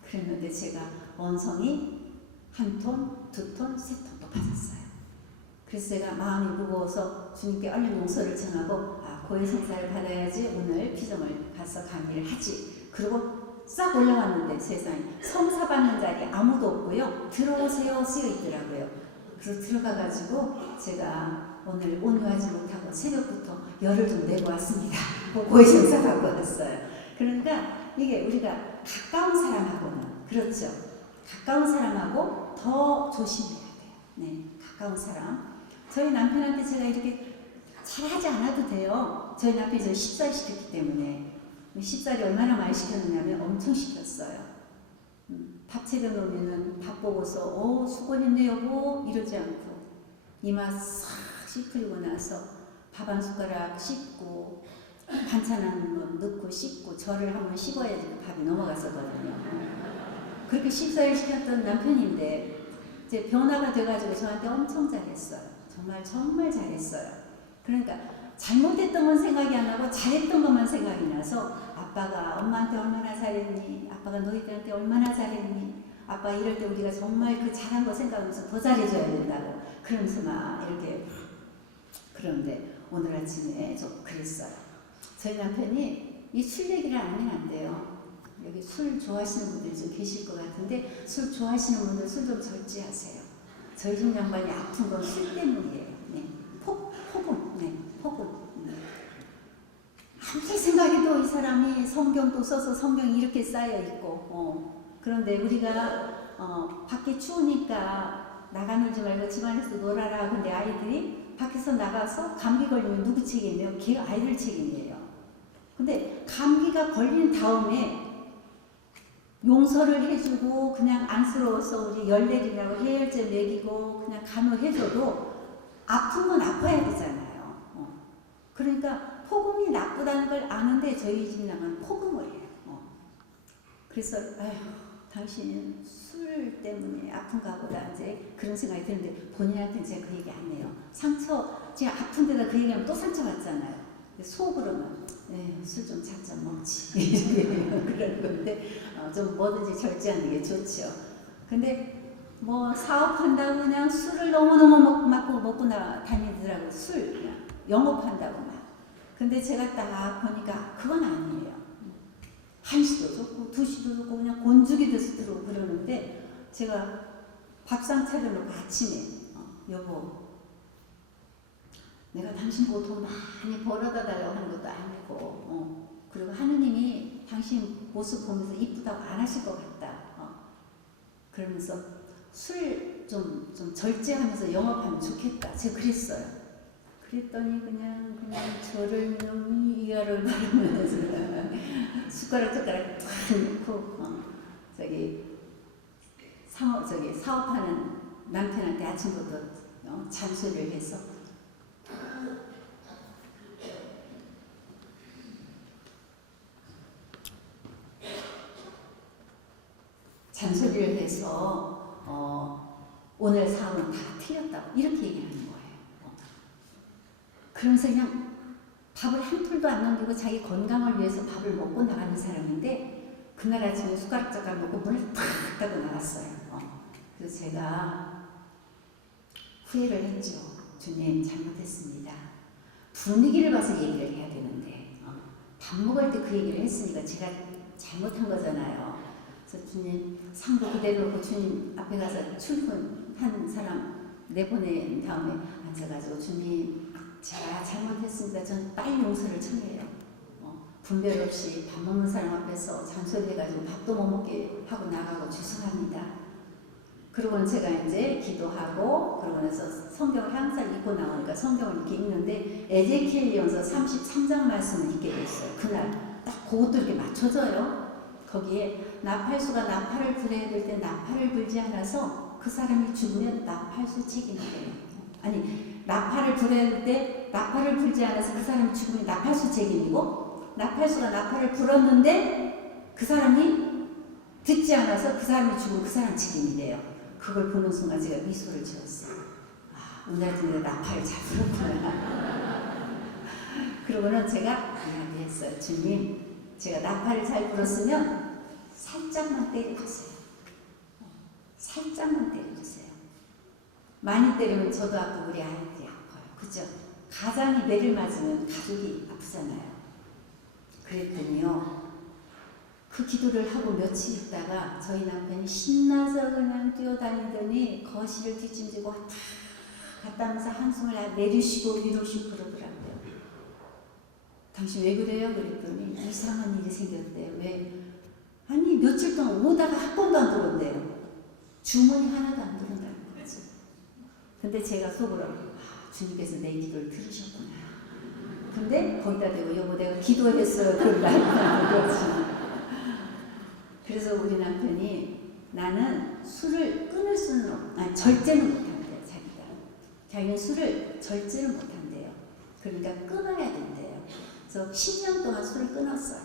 그랬는데 제가 언성이 1톤, 2톤, 3톤 높아졌어요. 그래서 제가 마음이 무거워서 주님께 얼른 용서를 전하고 고해성사를 받아야지 오늘 피정을 가서 강의를 하지. 그리고 싹 올라왔는데 세상에 성사 받는 자리 아무도 없고요. 들어오세요 쓰여 있더라고요. 그래서 들어가가지고 제가 오늘 온유하지 못하고 새벽부터 열을 좀 내고 왔습니다. 고해성사 받고 왔어요. 그러니까 이게 우리가 가까운 사람하고는 그렇죠. 가까운 사람하고 더 조심해야 돼요. 네, 가까운 사람. 저희 남편한테 제가 이렇게 잘하지 않아도 돼요. 저희 남편이 저 10살 시켰기 때문에 10살이 얼마나 많이 시켰느냐면 엄청 시켰어요. 밥 차려놓으면은 밥 보고서 수고했네 여보 이러지 않고 이마 싹 씻으리고 나서 밥 한 숟가락 씻고 반찬 한 번 넣고 씻고 저를 한번 씹어야지 밥이 넘어갔었거든요. 그렇게 14일 시켰던 남편인데 이제 변화가 돼가지고 저한테 엄청 잘했어요. 정말 정말 잘했어요. 그러니까 잘못했던 건 생각이 안 나고 잘했던 것만 생각이 나서 아빠가 엄마한테 얼마나 잘했니? 아빠가 너희들한테 얼마나 잘했니? 아빠 이럴 때 우리가 정말 그 잘한 거 생각하면서 더 잘해줘야 된다고 그러면서 막 이렇게 그런데 오늘 아침에 좀 그랬어요. 저희 남편이 이 술 얘기를 안 하면 안 돼요. 여기 술 좋아하시는 분들이 좀 계실 것 같은데 술 좋아하시는 분들 술 좀 절제하세요. 저희 집 양반이 아픈 건 술 때문이에요. 네. 폭음. 네. 폭음. 아무리 생각해도 이 사람이 성경도 써서 성경이 이렇게 쌓여 있고 그런데 우리가 밖에 추우니까 나가 놀지 말고 집안에서 놀아라. 근데 아이들이 밖에서 나가서 감기 걸리면 누구 책임이에요? 걔 아이들 책임이에요. 근데 감기가 걸린 다음에 용서를 해주고 그냥 안쓰러워서 우리 열내리라고 해열제 먹이고 그냥 간호해줘도 아픈 건 아파야 되잖아요. 그러니까 폭음이 나쁘다는 걸 아는데 저희 집 나면 폭음을 해요. 그래서 아휴 당신은 술 때문에 아픈가 보다 이제 그런 생각이 드는데 본인한테는 제가 그 얘기 안 해요. 상처 제가 아픈 데다 그 얘기하면 또 상처받잖아요. 속으로는 술 좀 작전 먹지 그런 건데 좀 뭐든지 절제하는 게 좋죠. 근데 뭐 사업한다고 그냥 술을 너무너무 먹고 다니더라고요. 술 그냥 영업한다고 막. 근데 제가 딱 보니까 그건 아니에요. 1시도 좋고 2시도 좋고 그냥 곤죽이 돼서 들어오고 그러는데 제가 밥상 차려놓고 아침에 여보 내가 당신 보통 많이 벌어다 달라고 하는 것도 아니고 그리고 하느님이 당신 모습 보면서 이쁘다고 안 하실 것 같다. 그러면서 술 좀 절제하면서 영업하면 좋겠다. 제가 그랬어요. 그랬더니 그냥 저를 그냥 이하를 바르면서 숟가락 탁 넣고 사업하는 남편한테 아침부터 잔소리를 해서 오늘 사업은 다 틀렸다고 이렇게 얘기하는 거예요. 그러면서 그냥 밥을 한 톨도 안 남기고 자기 건강을 위해서 밥을 먹고 나가는 사람인데 그날 아침에 숟가락 젓가락 먹고 문을 탁 닫고 나갔어요. 그래서 제가 후회를 했죠. 주님 잘못했습니다. 분위기를 봐서 얘기를 해야 되는데 밥 먹을 때 그 얘기를 했으니까 제가 잘못한 거잖아요. 그래서 주님 상도 그대로 놓고 주님 앞에 가서 출근한 사람 내보낸 다음에 앉아가지고 주님 제가 잘못했습니다. 전 빨리 용서를 청해요. 분별 없이 밥 먹는 사람 앞에서 잔소리해가지고 밥도 못 먹게 하고 나가고 죄송합니다. 그러고는 제가 이제 기도하고 그러고 나서 성경을 항상 읽고 나오니까 성경을 이렇게 읽는데 에제키엘전서 33장 말씀을 읽게 됐어요. 그날 딱 그것도 이렇게 맞춰져요. 거기에 나팔수가 나팔을 불어야 될 때 나팔을 불지 않아서 그 사람이 죽으면 나팔수 책임이에요. 아니 나팔을 불어야 될 때 나팔을 불지 않아서 그 사람이 죽으면 나팔수 책임이고 나팔수가 나팔을 불었는데 그 사람이 듣지 않아서 그 사람이 죽으면 그 사람 책임이래요. 그걸 보는 순간 제가 미소를 지었어요. 오늘 아침에 나팔을 잘 불었구나. 그러고는 제가 이야기했어요. 주님 제가 나팔을 잘 불었으면 살짝만 때려주세요. 살짝만 때려주세요. 많이 때리면 저도 아프고 우리 아이들이 아파요. 그죠? 가장이 매를 맞으면 가족이 아프잖아요. 그랬더니요. 그 기도를 하고 며칠 있다가 저희 남편이 신나서 그냥 뛰어다니더니 거실을 뒷짐지고 왔다 갔다 하면서 한숨을 내리쉬고 위로쉬고 그러더라고요. 당신 왜 그래요? 그랬더니 이상한 일이 생겼대요. 왜? 아니 며칠 동안 오다가 한 번도 안 들어온대요. 주문이 하나도 안 들어온다는 거지. 근데 제가 속으로 주님께서 내 기도를 들으셨구나. 근데 거기다 대고 여보 내가 기도했어요. 그걸 말하는 거지. 그래서 우리 남편이 나는 술을 끊을 수는 절제는 못한대요. 자기는 술을 절제를 못한대요. 그러니까 끊어야 된대요. 그래서 10년 동안 술을 끊었어요.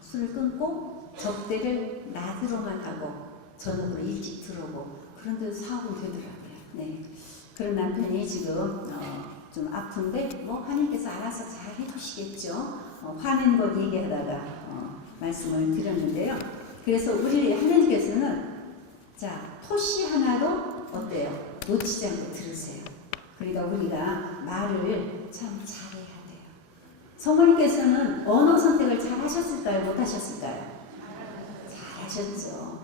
술을 끊고 접대를 낮으로만 하고 저녁으로 일찍 들어오고 그런 데도 사업은 되더라고요. 네. 그런 남편이 지금 좀 아픈데 뭐 하나님께서 알아서 잘 해주시겠죠. 화낸 것 얘기하다가 말씀을 드렸는데요. 그래서 우리 하나님께서는 자 토시 하나도 어때요? 놓치지 않고 들으세요. 그러니까 우리가 말을 참 잘해야 돼요. 성모님께서는 언어 선택을 잘 하셨을까요? 못 하셨을까요? 잘 하셨죠.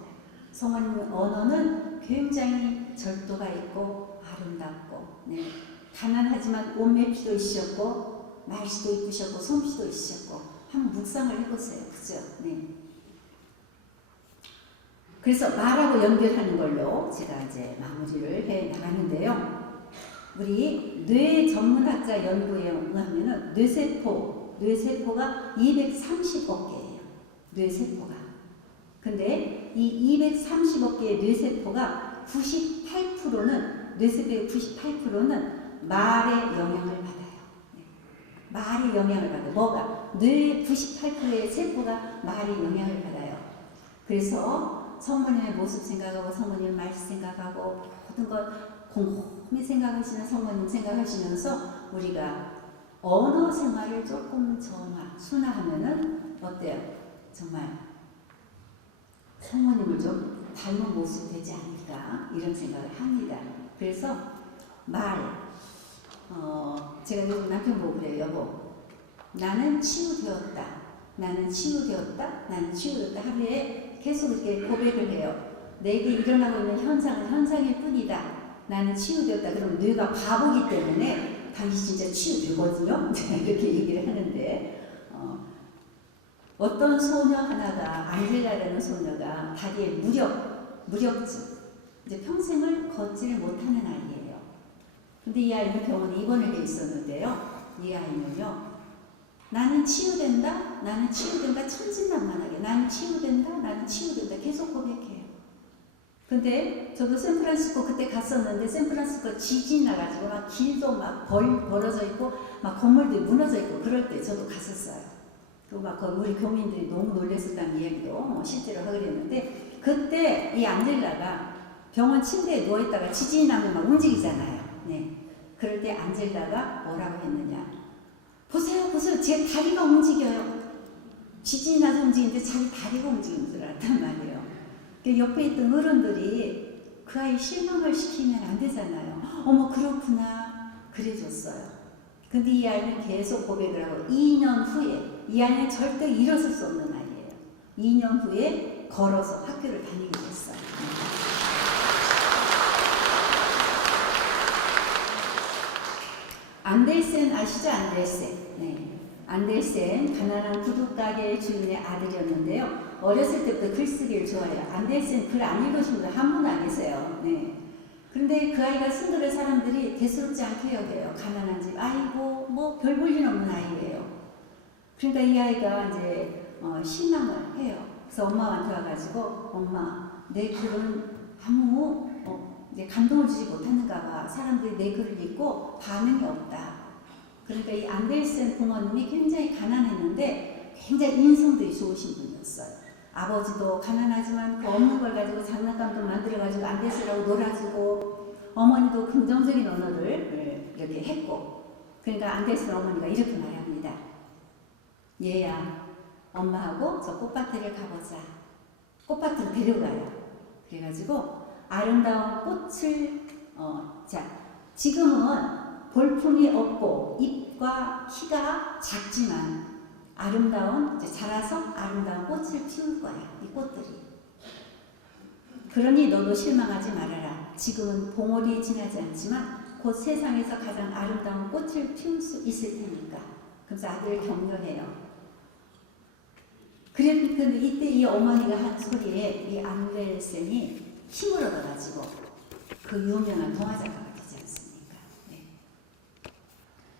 성모님 언어는 굉장히 절도가 있고 아름답고, 네. 가난하지만 옷맵시도 있으셨고 말씨도 이쁘셨고 솜씨도 있으셨고 한번 묵상을 해보세요. 그죠? 네. 그래서 말하고 연결하는 걸로 제가 이제 마무리를 해 나가는데요. 우리 뇌 전문학자 연구에 의하면은 뇌세포가 230억 개예요. 뇌세포가. 근데 이 230억 개의 뇌세포가 98%는 뇌세포의 98%는 말의 영향을 받아요. 말의 영향을 받아요. 뭐가? 뇌 98%의 세포가 말의 영향을 받아요. 그래서 성모님의 모습 생각하고 성모님의 말씀 생각하고 모든 것 곰곰이 생각하시는 성모님 생각하시면서 우리가 언어 생활을 조금 순화하면은 어때요? 정말 성모님을 좀 닮은 모습이 되지 않을까 이런 생각을 합니다. 그래서 제가 요즘 남편 보고 그래요. 여보, 나는 치유되었다. 나는 치유되었다. 나는 치유되었다. 하루에 계속 이렇게 고백을 해요. 내게 일어나고 있는 현상은 현상일 뿐이다. 나는 치유되었다. 그럼 뇌가 바보기 때문에 당신 진짜 치유되거든요. 이렇게 얘기를 하는데 어떤 소녀 하나가 안젤라라는 소녀가 다리에 무력증 이제 평생을 걷지를 못하는 아이예요. 근데 이 아이는 병원에 입원을 해 있었는데요. 이 아이는요. 나는 치유된다. 나는 치유된다. 천진난만하게 나는 치유된다. 나는 치유된다. 계속 고백해요. 근데 저도 샌프란시스코 그때 갔었는데 샌프란시스코 지진이 나가지고 막 길도 막 벌어져 있고 막 건물들이 무너져 있고 그럴 때 저도 갔었어요. 그리고 막 우리 교민들이 너무 놀랬었다는 이야기도 실제로 하게 됐는데 그때 이 안젤라가 병원 침대에 누워있다가 지진이 나면 막 움직이잖아요. 네. 그럴 때 안젤라가 뭐라고 했느냐. 보세요. 제 다리가 움직여요. 지진이 나서 움직이는데 자기 다리가 움직이는 줄 알았단 말이에요. 옆에 있던 어른들이 그 아이 실망을 시키면 안 되잖아요. 어머 그렇구나. 그래줬어요. 근데 이 아이는 계속 고백을 하고 2년 후에 이 아이는 절대 일어설 수 없는 아이예요. 2년 후에 걸어서 학교를 다니게 됐어요. 안델센 아시죠? 안델센. 네. 안델센 가난한 구두가게 주인의 아들이었는데요. 어렸을 때부터 글쓰기를 좋아해요. 안델센 글 안 읽으신 분 한 분도 안 계세요. 네. 그런데 그 아이가 쓴 글을 사람들이 대수롭지 않게 여겨요. 가난한 집 아이고 뭐 별 볼 일 없는 아이예요. 그러니까 이 아이가 이제 실망을 해요. 그래서 엄마한테 와가지고 엄마 내 글은 아무 이제 감동을 주지 못하는가 봐. 사람들이 내 글을 읽고 반응이 없다. 그러니까 이 안델센 부모님이 굉장히 가난했는데 굉장히 인성들이 좋으신 분이었어요. 아버지도 가난하지만 그 없는 걸 가지고 장난감도 만들어가지고 안델센하고 놀아주고 어머니도 긍정적인 언어를 이렇게 했고 그러니까 안델센 어머니가 이렇게 말합니다. 얘야 엄마하고 저 꽃밭에를 가보자. 꽃밭으로 데려가요. 그래가지고 아름다운 꽃을 지금은 볼품이 없고 잎과 키가 작지만 아름다운 자라서 아름다운 꽃을 피울 거야. 이 꽃들이. 그러니 너도 실망하지 말아라. 지금은 봉오리 지나지 않지만 곧 세상에서 가장 아름다운 꽃을 피울 수 있을 테니까. 그래서 아들을 격려해요. 근데 이때 이 어머니가 한 소리에 이 안델센이 힘을 얻어가지고 그 유명한 동화작가가 되지 않습니까? 네.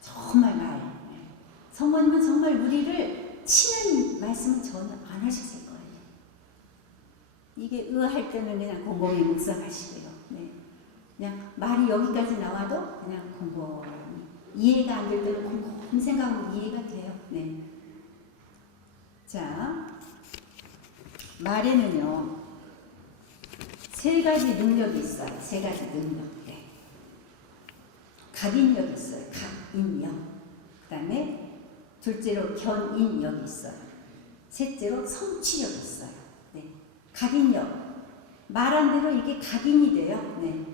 정말 성모님은 정말 우리를 치는 말씀은 전혀 안 하셨을 거예요. 이게 의아할 때는 그냥 곰곰이 묵상하시고요. 네. 그냥 말이 여기까지 나와도 그냥 곰곰이 이해가 안 될 때는 곰곰이 생각하면 이해가 돼요. 네. 자, 말에는요 세 가지 능력이 있어요. 세 가지 능력. 네. 각인력이 있어요. 각인력. 그 다음에 둘째로 견인력이 있어요. 셋째로 성취력이 있어요. 네. 각인력. 말한 대로 이게 각인이 돼요. 네.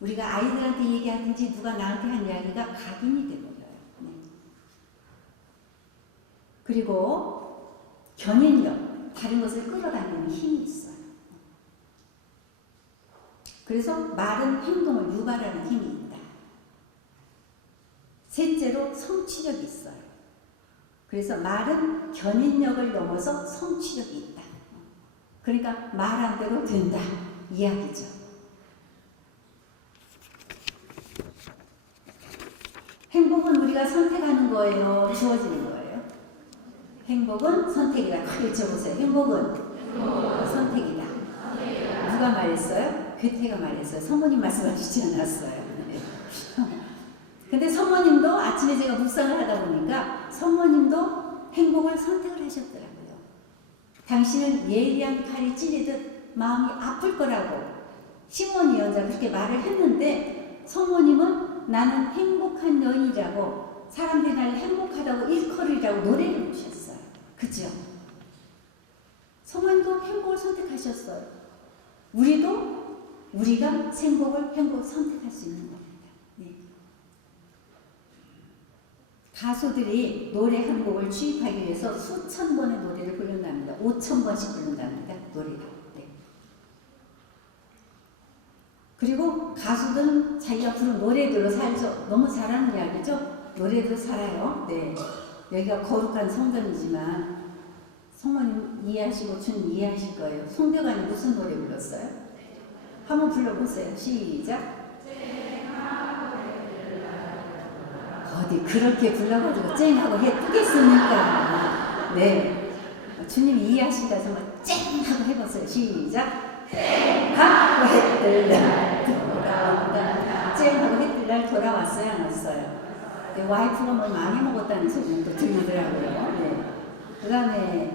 우리가 아이들한테 얘기하든지 누가 나한테 한 이야기가 각인이 돼버려요. 네. 그리고 견인력. 다른 것을 끌어당기는 힘이 있어요. 그래서 말은 행동을 유발하는 힘이 있다. 셋째로 성취력이 있어요. 그래서 말은 견인력을 넘어서 성취력이 있다. 그러니까 말한 대로 된다. 이야기죠. 행복은 우리가 선택하는 거예요? 주어지는 거예요? 행복은 선택이다. 크게 외쳐보세요. 행복은 선택이다. 누가 말했어요? 괴테가 말했어요. 성모님 말씀하시지 않았어요. 근데 성모님도 아침에 제가 묵상을 하다 보니까 성모님도 행복을 선택을 하셨더라고요. 당신은 예리한 칼이 찔리듯 마음이 아플 거라고 시몬이 여자 그렇게 말을 했는데 성모님은 나는 행복한 여인이라고 사람들이 나를 행복하다고 일컬으라고 노래를 부르셨어요. 그죠? 성모님도 행복을 선택하셨어요. 우리가 행복을 선택할 수 있는 겁니다. 네. 가수들이 노래 한 곡을 취입하기 위해서 수천 번의 노래를 부른답니다. 5,000번씩 부른답니다. 노래를. 네. 그리고 가수들은 자기가 부른 노래대로 살죠. 너무 잘하는 이야기죠. 노래대로 살아요. 네. 여기가 거룩한 성전이지만 성모님 이해하시고 주님 이해하실 거예요. 송대관이 무슨 노래 불렀어요? 한번 불러보세요. 시작. 어디 그렇게 불러가지고 쨍하고 해뜨겠습니까? 네. 주님 이해하시니까 정말 쨍하고 해보세요. 시작. 쨍하고 해뜰 날 돌아온다. 쨍하고 해뜰 날 돌아왔어요? 안 왔어요? 네, 와이프가 뭘 많이 먹었다는 소리는 또 들리더라고요. 네. 그 다음에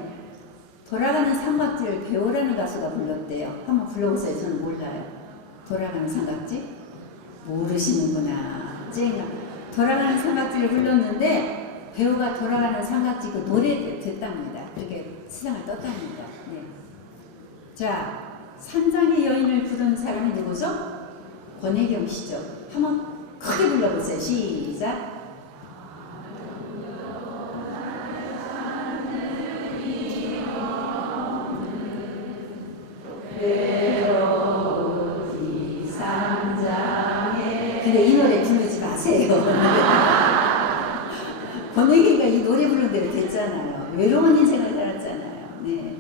돌아가는 삼각지를 배우라는 가수가 불렀대요. 한번 불러보세요. 저는 몰라요. 돌아가는 삼각지? 모르시는구나. 돌아가는 삼각지를 불렀는데 배우가 돌아가는 삼각지 그 노래 됐답니다. 그렇게 세상을 떴답니다. 네. 자, 산장의 여인을 부른 사람이 누구죠? 권혜경 씨죠. 한번 크게 불러보세요. 시작. 근데 이 노래 부르지 마세요. 권혜경이가 이 노래 부르는 대로 됐잖아요. 외로운 인생을 살았잖아요. 네.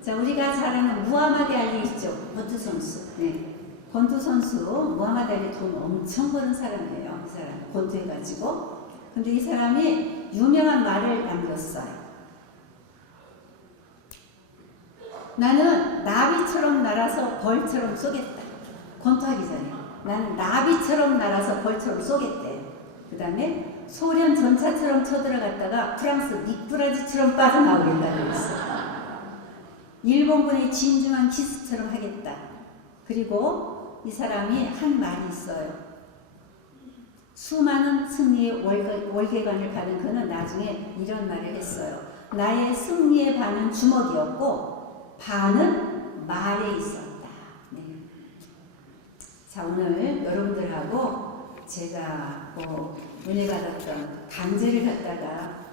자, 우리가 잘 아는 무하마드 알리 있죠. 권투 선수. 네. 권투 선수 무하마드 알리 돈 엄청 버는 사람이에요. 이 사람 권투해가지고. 근데 이 사람이 유명한 말을 남겼어요. 나는 나비처럼 날아서 벌처럼 쏘겠다. 권투하기 전에. 나는 나비처럼 날아서 벌처럼 쏘겠대. 그 다음에 소련 전차처럼 쳐들어갔다가 프랑스 미꾸라지처럼 빠져나오겠다 그랬어. 일본군의 진중한 기수처럼 하겠다. 그리고 이 사람이 한 말이 있어요. 수많은 승리의 월계관을 받은 그는 나중에 이런 말을 했어요. 나의 승리의 반은 주먹이었고 반은 말에 있었다. 네. 자, 오늘 여러분들하고 제가 은혜 받았던 강제를 갖다가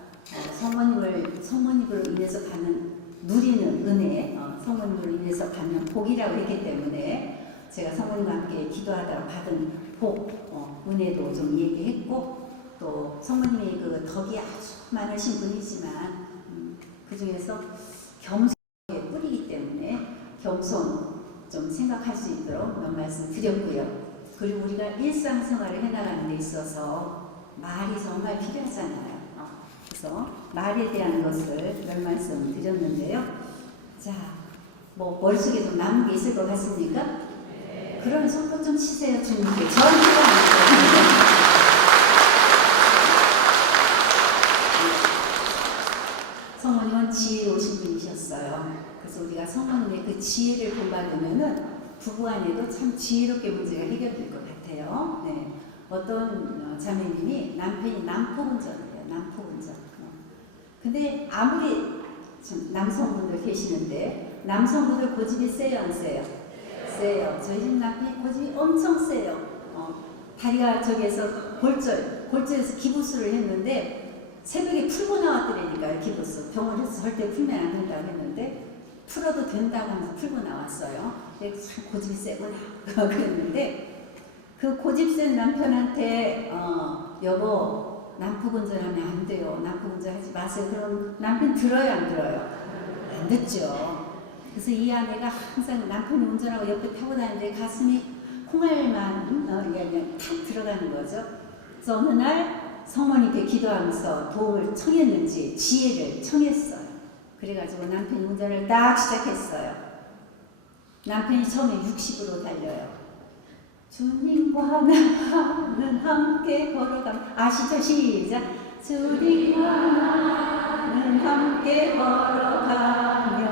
성모님으로 인해서 받는 누리는 은혜, 성모님으로 인해서 받는 복이라고 했기 때문에 제가 성모님과 함께 기도하다가 받은 복, 은혜도 좀 얘기했고 또 성모님의 그 덕이 아주 많으신 분이지만 그 중에서 겸손 뿌리기 때문에 겸손 좀 생각할 수 있도록 몇 말씀 드렸고요. 그리고 우리가 일상생활을 해나가는 데 있어서 말이 정말 필요하잖아요. 그래서 말에 대한 것을 몇 말씀 드렸는데요. 자, 뭐 머릿속에 좀 남은 게 있을 것 같습니까? 네. 그러면 손톱 좀 치세요. 주님께. 저한테가 아니죠. 성모님은 지혜로우신 분이셨어요. 그래서 우리가 성모님의 그 지혜를 본받으면은 부부간에도 참 지혜롭게 문제가 해결될 것 같아요. 네. 어떤 자매님이 남편이 남포운전이에요. 남포운전. 근데 아무리 남성분들 계시는데 남성분들 고집이 세요, 안 세요? 세요. 저희 집 남편이 고집이 엄청 세요. 다리가 저기에서 골절에서 기부스를 했는데 새벽에 풀고 나왔더라니까요. 기부스. 병원에서 절대 풀면 안 된다고 했는데 풀어도 된다고 하면서 풀고 나왔어요. 참 고집이 세구나 그랬는데 그 고집 센 남편한테 여보 남포운전하면 안 돼요. 남포운전하지 마세요. 그럼 남편 들어요, 안 들어요? 안 듣죠. 그래서 이 아내가 항상 남편이 운전하고 옆에 타고 다니는데 가슴이 콩알만 탁 들어가는 거죠. 그래서 어느 날 성모님께 기도하면서 도움을 청했는지 지혜를 청했어요. 그래가지고 남편이 운전을 딱 시작했어요. 남편이 처음에 60으로 달려요. 주님과 나는 함께 걸어가. 아시죠? 시작. 주님과 나는 함께 걸어가며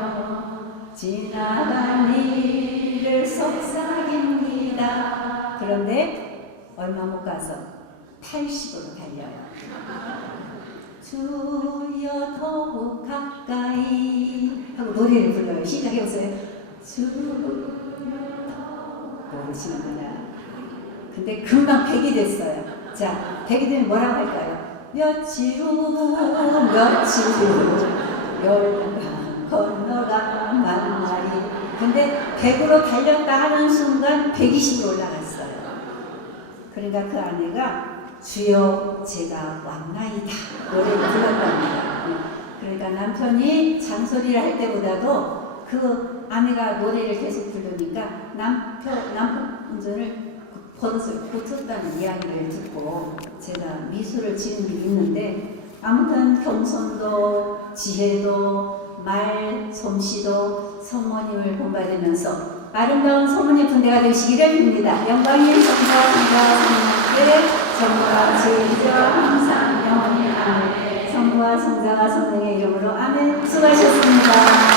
지나간 일을 속삭입니다. 그런데 얼마 못 가서 80으로 달려요. 주여 더욱 가까이 하고 노래를 불러요. 시작해보세요. 주여 모르시는구나. 근데 금방 100이 됐어요. 자, 100이 되면 뭐라고 할까요? 며칠 후 열강 건너가 만나리. 근데 100으로 달렸다 하는 순간 120으로 올라갔어요. 그러니까 그 아내가 주여 제가 왔나이다 노래를 불렀답니다. 그러니까 남편이 잔소리를 할 때보다도 그 아내가 노래를 계속 부르니까 남편 운전을 버릇을 고쳤다는 이야기를 듣고 제가 미소를 지은 게 있는데 아무튼 겸손도 지혜도 말 솜씨도 성모님을 본받으면서 아름다운 성모님 분대가 되시기를 빕니다. 영광의 성과 성자와 성령의 제일과 항상 영원히 아멘. 성부와 성자와 성령의 이름으로 아멘. 수고하셨습니다.